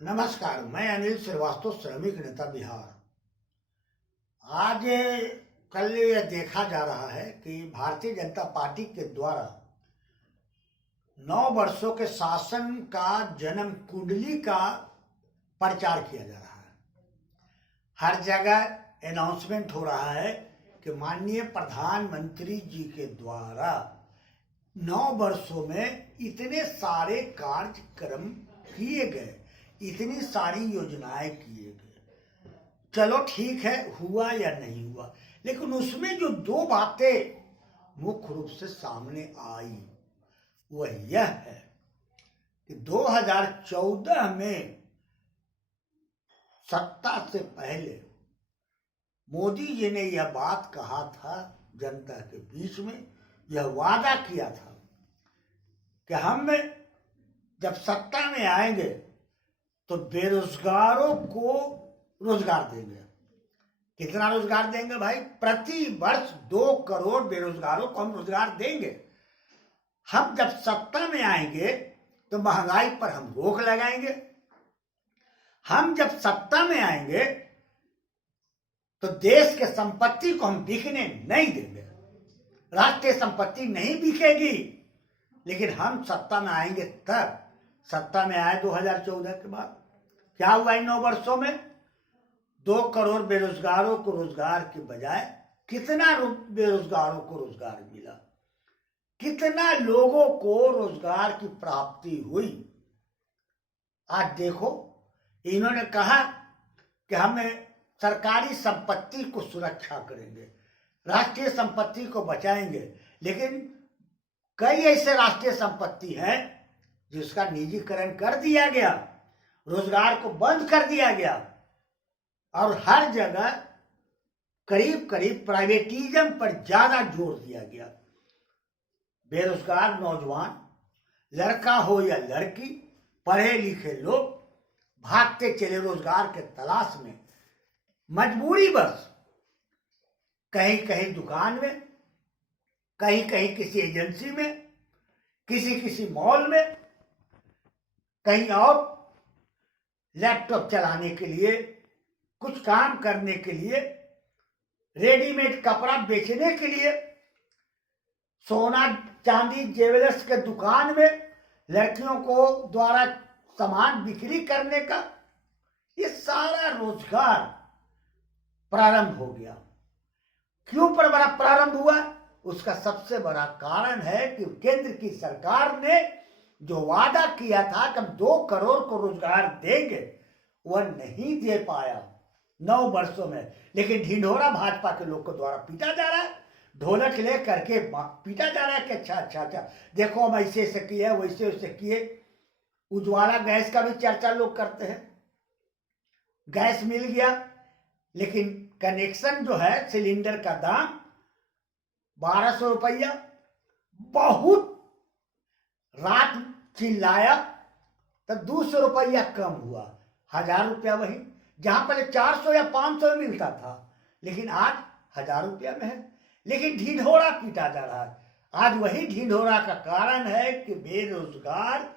नमस्कार, मैं अनिल श्रीवास्तव, श्रमिक नेता बिहार। आज कल यह देखा जा रहा है कि भारतीय जनता पार्टी के द्वारा 9 वर्षों के शासन का जन्म कुंडली का प्रचार किया जा रहा है। हर जगह अनाउंसमेंट हो रहा है कि माननीय प्रधानमंत्री जी के द्वारा 9 वर्षों में इतने सारे कार्यक्रम किए गए, इतनी सारी योजनाएं किए गए। चलो ठीक है, हुआ या नहीं हुआ, लेकिन उसमें जो 2 बातें मुख्य रूप से सामने आई वह यह है कि 2014 में सत्ता से पहले मोदी जी ने यह बात कहा था, जनता के बीच में यह वादा किया था कि हम जब सत्ता में आएंगे तो बेरोजगारों को रोजगार देंगे। कितना रोजगार देंगे भाई? प्रति वर्ष 2 करोड़ बेरोजगारों को हम रोजगार देंगे। हम जब सत्ता में आएंगे तो महंगाई पर हम रोक लगाएंगे। हम जब सत्ता में आएंगे तो देश के संपत्ति को हम बिकने नहीं देंगे। राष्ट्रीय संपत्ति नहीं बिकेगी, लेकिन हम सत्ता में आएंगे तब। सत्ता में आए 2014 के बाद क्या हुआ? इन 9 वर्षों में 2 करोड़ बेरोजगारों को रोजगार के बजाय कितना बेरोजगारों को रोजगार मिला, कितना लोगों को रोजगार की प्राप्ति हुई। आज देखो, इन्होंने कहा कि हम सरकारी संपत्ति को सुरक्षा करेंगे, राष्ट्रीय संपत्ति को बचाएंगे, लेकिन कई ऐसे राष्ट्रीय संपत्ति हैं जिसका निजीकरण कर दिया गया, रोजगार को बंद कर दिया गया और हर जगह करीब करीब प्राइवेटिज्म पर ज्यादा जोर दिया गया। बेरोजगार नौजवान, लड़का हो या लड़की, पढ़े लिखे लोग भागते चले रोजगार के तलाश में, मजबूरी बस कहीं कहीं दुकान में, कहीं कहीं किसी एजेंसी में, किसी मॉल में, कहीं और लैपटॉप चलाने के लिए, कुछ काम करने के लिए, रेडीमेड कपड़ा बेचने के लिए, सोना चांदी ज्वेलर्स के दुकान में लड़कियों को द्वारा सामान बिक्री करने का, ये सारा रोजगार प्रारंभ हो गया। क्यों पर बड़ा प्रारंभ हुआ? उसका सबसे बड़ा कारण है कि केंद्र की सरकार ने जो वादा किया था कि हम 2 करोड़ को रोजगार देंगे, वह नहीं दे पाया 9 वर्षों में। लेकिन ढिंढोरा भाजपा के लोग को द्वारा पीटा जा रहा है, ढोलक ले करके पीटा जा रहा है कि अच्छा देखो हम ऐसे ऐसे किए, वैसे वैसे किए। उज्ज्वला गैस का भी चर्चा लोग करते हैं। गैस मिल गया, लेकिन कनेक्शन जो है, सिलेंडर का दाम 1200 रुपया। बहुत रात चिल्लाया तो 200 रुपया कम हुआ, 1000 रुपया वही, जहां पहले 400 या 500 मिलता था, लेकिन आज 1000 रुपया में है। लेकिन ढिंढोरा पीटा जा रहा है। आज वही ढिंढोरा का कारण है कि बेरोजगार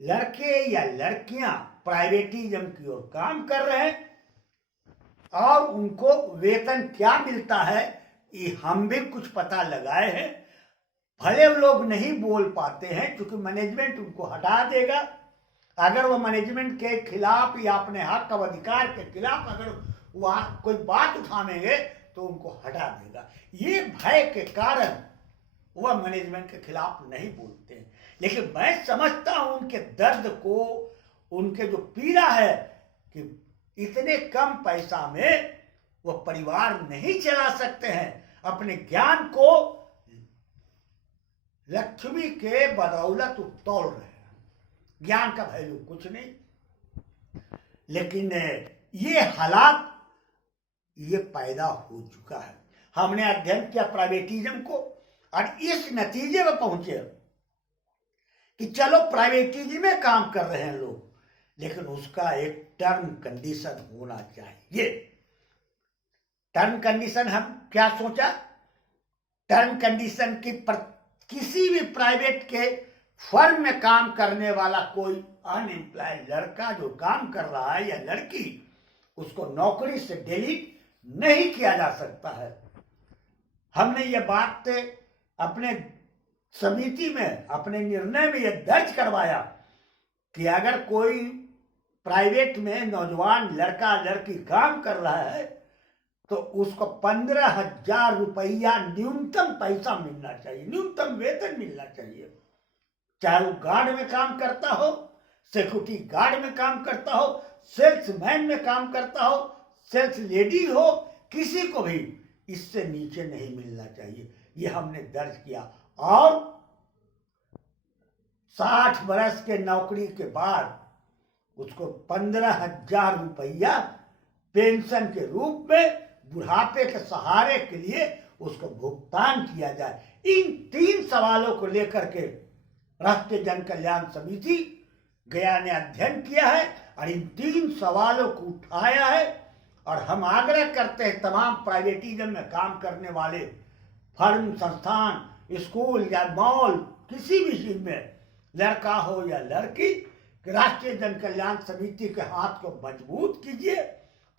लड़के या लड़कियां प्राइवेटिज्म की ओर काम कर रहे हैं और उनको वेतन क्या मिलता है ये हम भी कुछ पता लगाए हैं। भले वो लोग नहीं बोल पाते हैं क्योंकि मैनेजमेंट उनको हटा देगा। अगर वो मैनेजमेंट के खिलाफ या अपने हक और अधिकार के खिलाफ अगर वहां कोई बात उठाएंगे तो उनको हटा देगा। ये भय के कारण वह मैनेजमेंट के खिलाफ नहीं बोलते हैं। लेकिन मैं समझता हूं उनके दर्द को, उनके जो पीड़ा है कि इतने कम पैसा में वो परिवार नहीं चला सकते हैं। अपने ज्ञान को लक्ष्मी के बदौलत तोड़ रहे हैं, ज्ञान का वैल्यू कुछ नहीं। लेकिन ये हालात ये पैदा हो चुका है। हमने अध्ययन किया प्राइवेटिज्म को और इस नतीजे में पहुंचे कि चलो प्राइवेटिज्म में काम कर रहे हैं लोग, लेकिन उसका एक टर्म कंडीशन होना चाहिए। टर्म कंडीशन हम क्या सोचा? टर्म कंडीशन की किसी भी प्राइवेट के फर्म में काम करने वाला कोई अनएम्प्लॉयड लड़का जो काम कर रहा है या लड़की, उसको नौकरी से डिलीट नहीं किया जा सकता है। हमने ये बात अपने समिति में, अपने निर्णय में यह दर्ज करवाया कि अगर कोई प्राइवेट में नौजवान लड़का लड़की काम कर रहा है तो उसको 15,000 रुपया न्यूनतम पैसा मिलना चाहिए, न्यूनतम वेतन मिलना चाहिए। चाहे वो गार्ड में काम करता हो, सिक्योरिटी गार्ड में काम करता हो, सेल्समैन में काम करता हो, सेल्स लेडी हो, किसी को भी इससे नीचे नहीं मिलना चाहिए। ये हमने दर्ज किया। और 60 वर्ष के नौकरी के बाद उसको 15,000 रुपया पेंशन के रूप में बुढ़ापे के सहारे के लिए उसको भुगतान किया जाए। इन 3 सवालों को लेकर के राष्ट्रीय जन कल्याण समिति गया ने अध्ययन किया है और इन 3 सवालों को उठाया है। और हम आग्रह करते हैं तमाम प्राइवेटिज्म में काम करने वाले फर्म, संस्थान, स्कूल या मॉल, किसी भी चीज में लड़का हो या लड़की, कि राष्ट्रीय जन कल्याण समिति के हाथ को मजबूत कीजिए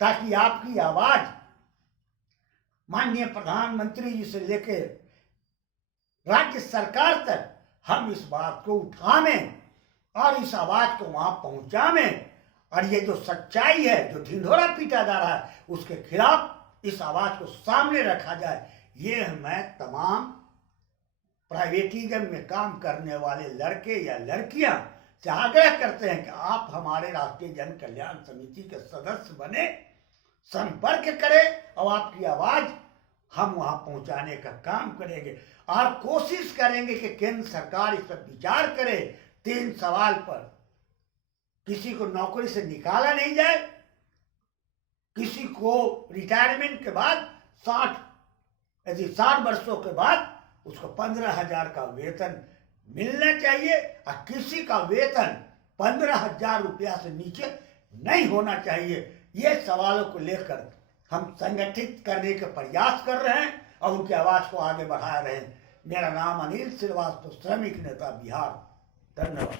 ताकि आपकी आवाज माननीय प्रधानमंत्री जी से लेकर राज्य सरकार तक हम इस बात को उठावें और इस आवाज को वहां पहुंचावें। और ये जो सच्चाई है, जो ढिंढोरा पीटा जा रहा है, उसके खिलाफ इस आवाज को सामने रखा जाए। ये मैं तमाम प्राइवेटिज्म में काम करने वाले लड़के या लड़कियां से आग्रह करते हैं कि आप हमारे राष्ट्रीय जन कल्याण समिति के सदस्य बने, संपर्क करें और आपकी आवाज हम वहां पहुंचाने का काम करेंगे और कोशिश करेंगे कि केंद्र सरकार इस पर विचार करे। 3 सवाल पर किसी को नौकरी से निकाला नहीं जाए, किसी को रिटायरमेंट के बाद 60 वर्षों के बाद उसको 15,000 का वेतन मिलना चाहिए और किसी का वेतन 15,000 रुपया से नीचे नहीं होना चाहिए। ये सवालों को लेकर हम संगठित करने के प्रयास कर रहे हैं और उनकी आवाज को आगे बढ़ा रहे हैं। मेरा नाम अनिल श्रीवास्तव, श्रमिक नेता बिहार। धन्यवाद।